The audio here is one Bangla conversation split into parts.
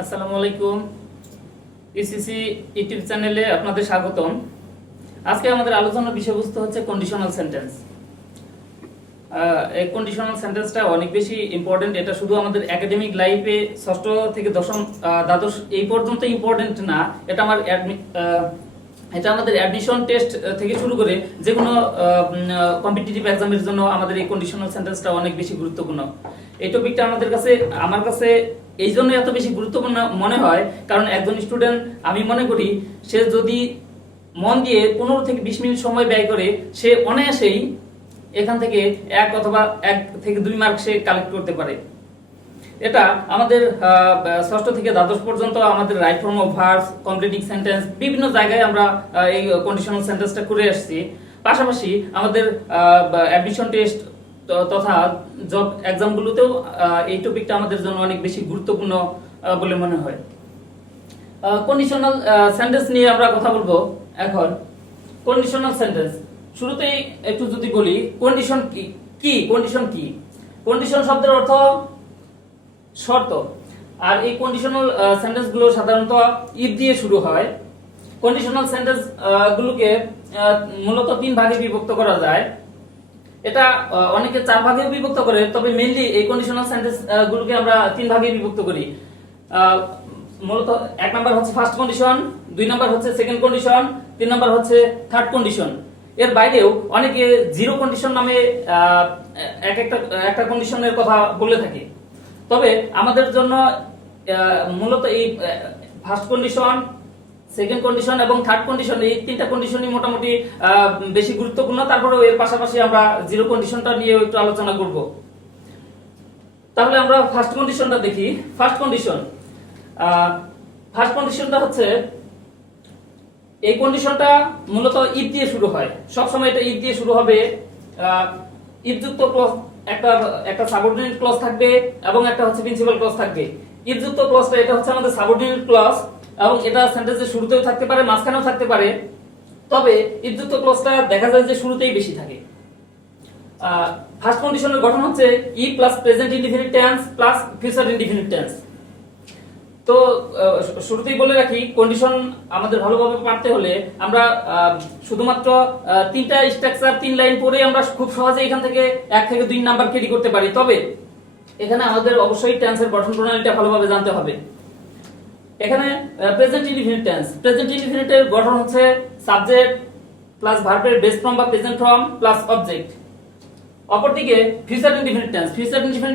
আসসালামু আলাইকুম। ইসিসি ইউটিউব চ্যানেলে আপনাদের স্বাগতম। আজকে আমাদের আলোচনার বিষয়বস্তু হচ্ছে কন্ডিশনাল সেন্টেন্স। এই কন্ডিশনাল সেন্টেন্সটা অনেক বেশি ইম্পর্টেন্ট। এটা শুধু আমাদের একাডেমিক লাইফে ষষ্ঠ থেকে দশম দ্বাদশ এই পর্যন্ত ইম্পর্টেন্ট না, এটা আমাদের অ্যাডমিশন টেস্ট থেকে শুরু করে যে কোনো কম্পিটিটিভ এক্সামের জন্য আমাদের এই কন্ডিশনাল সেন্টেন্সটা অনেক বেশি গুরুত্বপূর্ণ। এই টপিকটা আমার কাছে এই জন্য এত বেশি গুরুত্বপূর্ণ মনে হয়, কারণ একজন স্টুডেন্ট, আমি মনে করি, সে যদি মন দিয়ে 15 থেকে 20 মিনিট সময় ব্যয় করে, সে অনায়াসেই এখান থেকে 1 অথবা 1 থেকে 2 মার্ক সে কালেক্ট করতে পারে। এটা আমাদের ষষ্ঠ থেকে দ্বাদশ পর্যন্ত আমাদের right form of verbs, completing sentence, বিভিন্ন জায়গায় আমরা এই কন্ডিশনাল সেন্টেন্সটা করে আসছি। পাশাপাশি আমাদের অ্যাডমিশন টেস্ট তথা জব এক্সামগুলোতেও এই টপিকটা আমাদের জন্য অনেক বেশি গুরুত্বপূর্ণ বলে মনে হয়। কন্ডিশনাল সেন্টেন্স নিয়ে আমরা কথা বলবো এখন। কন্ডিশনাল সেন্টেন্স শুরুতেই একটু যদি বলি, কন্ডিশন কি? কন্ডিশন শব্দের অর্থ শর্ত। আর এই কন্ডিশনাল সেন্টেন্স গুলো সাধারণত ইফ দিয়ে শুরু হয়। কন্ডিশনাল সেন্টেন্স গুলোকে মূলত 3 ভাগে বিভক্ত করা যায়। এটা অনেকে 4 ভাগে বিভক্ত করে, তবে মেইনলি এই কন্ডিশনাল সেন্টেন্স গুলোকে আমরা 3 ভাগে বিভক্ত করি। মূলত 1 নাম্বার হচ্ছে ফার্স্ট কন্ডিশন, 2 নাম্বার হচ্ছে সেকেন্ড কন্ডিশন, 3 নাম্বার হচ্ছে থার্ড কন্ডিশন। এর বাইরেও অনেকে জিরো কন্ডিশন নামে একটা কন্ডিশনের কথা বলে থাকে। তবে আমাদের জন্য মূলত এই ফার্স্ট কন্ডিশন, সেকেন্ড কন্ডিশন এবং থার্ড কন্ডিশন, এই 3টা কন্ডিশনই মোটামুটি বেশি গুরুত্বপূর্ণ। তারপরেও এর পাশাপাশি আমরা জিরো কন্ডিশনটা নিয়ে একটু আলোচনা করব। তাহলে আমরা ফার্স্ট কন্ডিশনটা দেখি। ফার্স্ট কন্ডিশনটা হচ্ছে, এই কন্ডিশনটা মূলত ইফ দিয়ে শুরু হয়। সব সময় এটা ইফ দিয়ে শুরু হবে। ইফ যুক্ত ক্লজ, একটা সাবঅর্ডিনেট ক্লজ থাকবে এবং একটা হচ্ছে প্রিন্সিপাল ক্লজ থাকবে। ইফ যুক্ত ক্লজটা এটা হচ্ছে আমাদের সাবঅর্ডিনেট ক্লজ এবং এটা সেন্টেন্সের শুরুতেও থাকতে পারে, মাঝখানেও থাকতে পারে। তবে ইফ যুক্ত ক্লজটা দেখা যায় যে শুরুতেই বেশি থাকে। ফার্স্ট কন্ডিশনের গঠন হচ্ছে if plus present indefinite tense plus future indefinite tense. তো শুরুতেই বলে রাখি, কন্ডিশন আমাদের ভালোভাবে পড়তে হলে আমরা শুধুমাত্র 3টা স্ট্রাকচার, 3 লাইন পড়ে আমরা খুব সহজে এখান থেকে 1 থেকে 2 নাম্বার ক্যারি করতে পারি। তবে এখানে আমাদের অবশ্যই টেন্সের গঠন প্রণালীটা ভালোভাবে জানতে হবে। এখানে প্রেজেন্ট ইনডিফিনিট এর গঠন হচ্ছে সাবজেক্ট প্লাস ভার্বের বেস ফর্ম বা প্রেজেন্ট ফর্ম প্লাস অবজেক্ট। অপরদিকে ফিউচার ইনডিফিনিট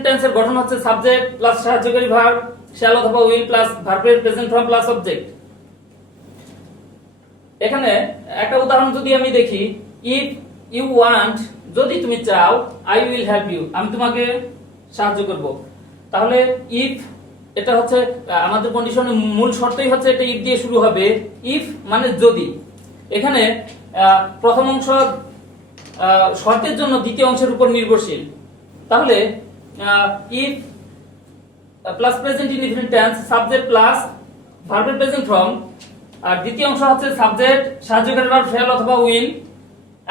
টেন্স এর গঠন হচ্ছে সাবজেক্ট প্লাস সাহায্যকারী ভার্ব শ্যাল অথবা উইল প্লাস ভার্বের প্রেজেন্ট ফর্ম প্লাস অবজেক্ট। এখানে একটা উদাহরণ যদি আমি দেখি, ইফ ইউ ওয়ান্ট, যদি তুমি চাও, আই উইল হেল্প ইউ, আমি তোমাকে সাহায্য করব। তাহলে ইফ এটা হচ্ছে আমাদের কন্ডিশনের মূল শর্তই হচ্ছে এটা ইফ দিয়ে শুরু হবে। ইফ মানে যদি। এখানে প্রথম অংশ শর্তের জন্য দ্বিতীয় অংশের উপর নির্ভরশীল। তাহলে if plus present indefinite tense, subject plus ভার্বের প্রেজেন্ট ফর্ম, আর দ্বিতীয় অংশ হচ্ছে সাবজেক্ট সাহায্যকারী ভার্ব শ্যাল অথবা উইল।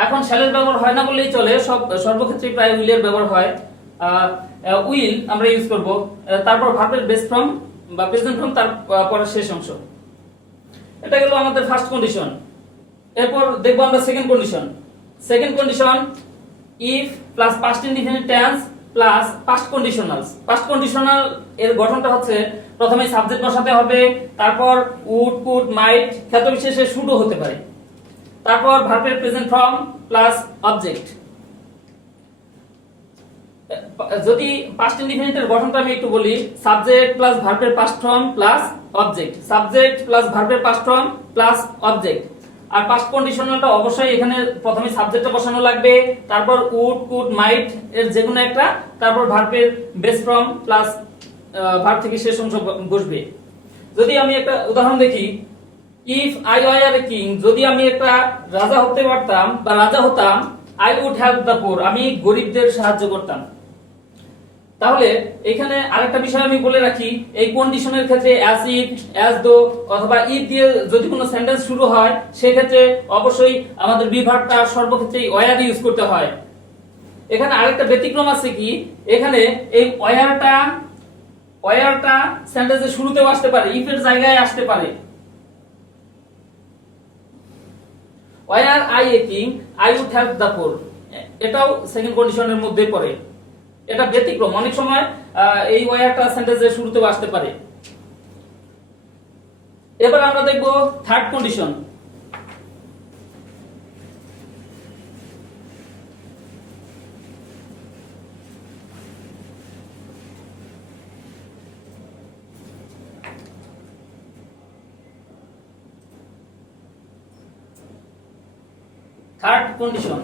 এখন শ্যালের ব্যবহার হয় না বললেই চলে, সর্বক্ষেত্রে প্রায় উইলের ব্যবহার হয়। উইল আমরা ইউজ করব। তারপর ভার্বের বেস ফর্ম বা প্রেজেন্ট ফর্ম, তারপর শেষ অংশ। এটা গেল আমাদের ফার্স্ট কন্ডিশন। এরপর দেখব আমরা second condition, if plus past indefinite tense plus past conditional এর গঠনটা হচ্ছে প্রথমে সাবজেক্ট বসাতে হবে, তারপর উড, কুড, মাইট, ক্ষেত্র বিশেষে শুডও হতে পারে, তারপর ভার্বের প্রেজেন্ট ফর্ম প্লাস অবজেক্ট। যদি পাস্ট ইনডিফিনিট এর গঠনটা আমি একটু বলি, সাবজেক্ট প্লাস ভার্বের past form plus object, subject plus ভার্বের পাস্ট ফর্ম প্লাস অবজেক্ট। আর পাস্ট কন্ডিশনালটা অবশ্যই এখানে প্রথমে সাবজেক্টটা বসানো লাগবে, তারপর উড, কুড, মাইট এর যে কোনো একটা, তারপর ভার্বের বেস ফর্ম প্লাস ভার্ব থেকে শেষ অংশ বসবে। যদি আমি একটা উদাহরণ দেখি, if I were a king, যদি আমি একটা রাজা হতে পারতাম বা রাজা হতাম, I would help the poor, আমি গরিবদের সাহায্য করতাম। তাহলে এখানে আরেকটা বিষয় আমি বলে রাখি, এই কন্ডিশনের ক্ষেত্রে অ্যাজ ইফ, অ্যাজ দো অথবা ইফ দিয়ে যদি কোনো সেন্টেন্স শুরু হয়, সেক্ষেত্রে অবশ্যই আমাদের বি ভার্বটা সর্বক্ষেত্রেই ওয়্যার ইউজ করতে হয়। এখানে আরেকটা ব্যতিক্রম আছে কি, এখানে এই ওয়্যারটা ওয়্যারটা সেন্টেন্সের শুরুতেও আসতে পারে, ইফ এর জায়গায় আসতে পারে। Were I a king I would help the poor, এটাও সেকেন্ড কন্ডিশনের মধ্যে পড়ে। এটা ব্যতিক্রম, অনেক সময় এই ওয়্যারটা সেন্টেন্সের শুরুতেও আসতে পারে। এবার আমরা দেখব third condition. Third condition,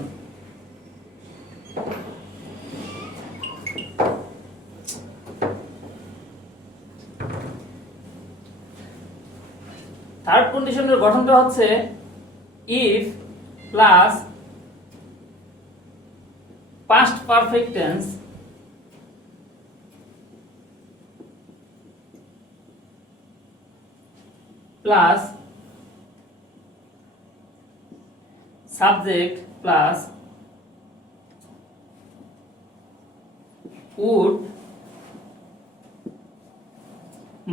third কন্ডিশনের গঠনটা হচ্ছে if plus past perfect tense plus subject plus would,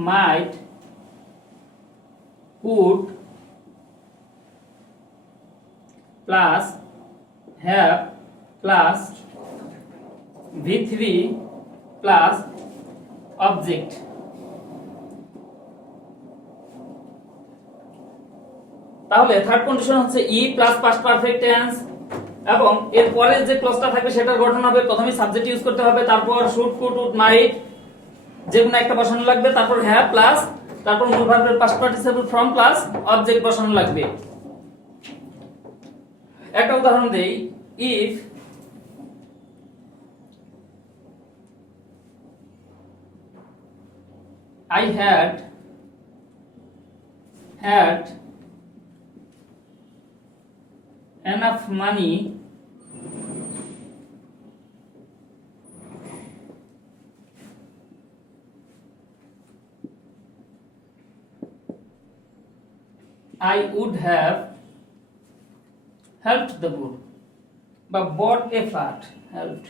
might, could plus have plus V3 plus object। তাহলে থার্ড কন্ডিশন হচ্ছে ই প্লাস পাস্ট পারফেক্ট টেন্স, এবং এর পরে যে ক্লজটা থাকবে সেটার গঠন হবে প্রথমে সাবজেক্ট ইউজ করতে হবে, তারপর শুড, কুড, উড, মাইট যে কোনো একটা বসানো লাগবে, তারপর হ্যাভ প্লাস তারপর মূল ভার্বের past participle form plus object বসানো লাগবে। একটা উদাহরণ দেই, if I had enough money I would have helped the poor, বা bought a flat, helped।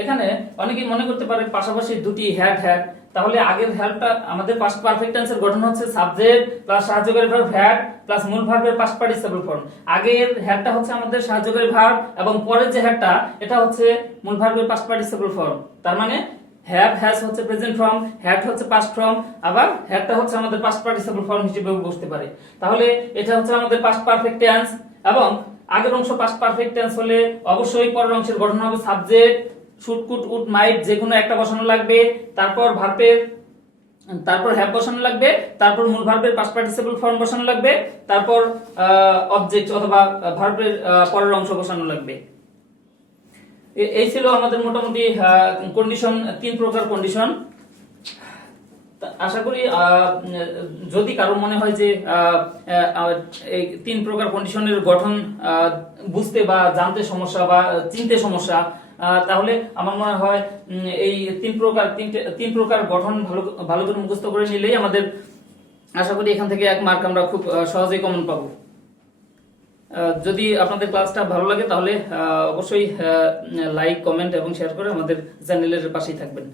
এখানে অনেকেই মনে করতে পারে পাশাপাশি দুটি হ্যাড হ্যাড, তাহলে আগের হ্যাডটা আমাদের পাস্ট পারফেক্ট টেন্সের গঠন হচ্ছে সাবজেক্ট প্লাস সাহায্যকারী ভার্ব হ্যাড প্লাস মূল ভার্বের পাস্ট পার্টিসিপল ফর্ম। আগের হ্যাডটা হচ্ছে আমাদের সাহায্যকারী ভার্ব এবং পরের যে হ্যাডটা এটা হচ্ছে মূল ভার্বের পাস্ট পার্টিসিপল ফর্ম। তার মানে হ্যাভ হ্যাজ হচ্ছে প্রেজেন্ট ফর্ম, হ্যাড হচ্ছে পাস্ট ফর্ম, আবার হ্যাডটা হচ্ছে আমাদের পাস্ট পার্টিসিপল ফর্ম হিসেবে বসতে পারে। তাহলে এটা হচ্ছে আমাদের পাস্ট পারফেক্ট টেন্স, এবং আগের অংশ পাস্ট পারফেক্ট টেন্স হলে অবশ্যই পরের অংশের গঠন হবে সাবজেক্ট, শুড, কুড, উড, মাইট যে কোনো একটা বসানো লাগবে, তারপর ভার্বের তারপর হ্যাভ বসানো লাগবে, তারপর মূল ভার্বের পাস্ট পার্টিসিপল ফর্ম বসানো লাগবে, তারপর অবজেক্ট অথবা ভার্বের পরের অংশ বসানো লাগবে। এই ছিল আমাদের মোটামুটি কন্ডিশন, 3 প্রকার কন্ডিশন। আশা করি যদি কারো মনে হয় যে এই 3 প্রকার কন্ডিশনের গঠন বুঝতে বা জানতে সমস্যা বা চিনতে সমস্যা, তাহলে আমার মনে হয় এই 3 প্রকার গঠন ভালো করে মুখস্থ করে নিলেই আমাদের আশা করি এখান থেকে 1 মার্ক আমরা খুব সহজেই কমন পাবো। যদি আপনাদের ক্লাসটা ভালো লাগে তাহলে অবশ্যই লাইক, কমেন্ট এবং শেয়ার করে আমাদের চ্যানেলের পাশেই থাকবেন।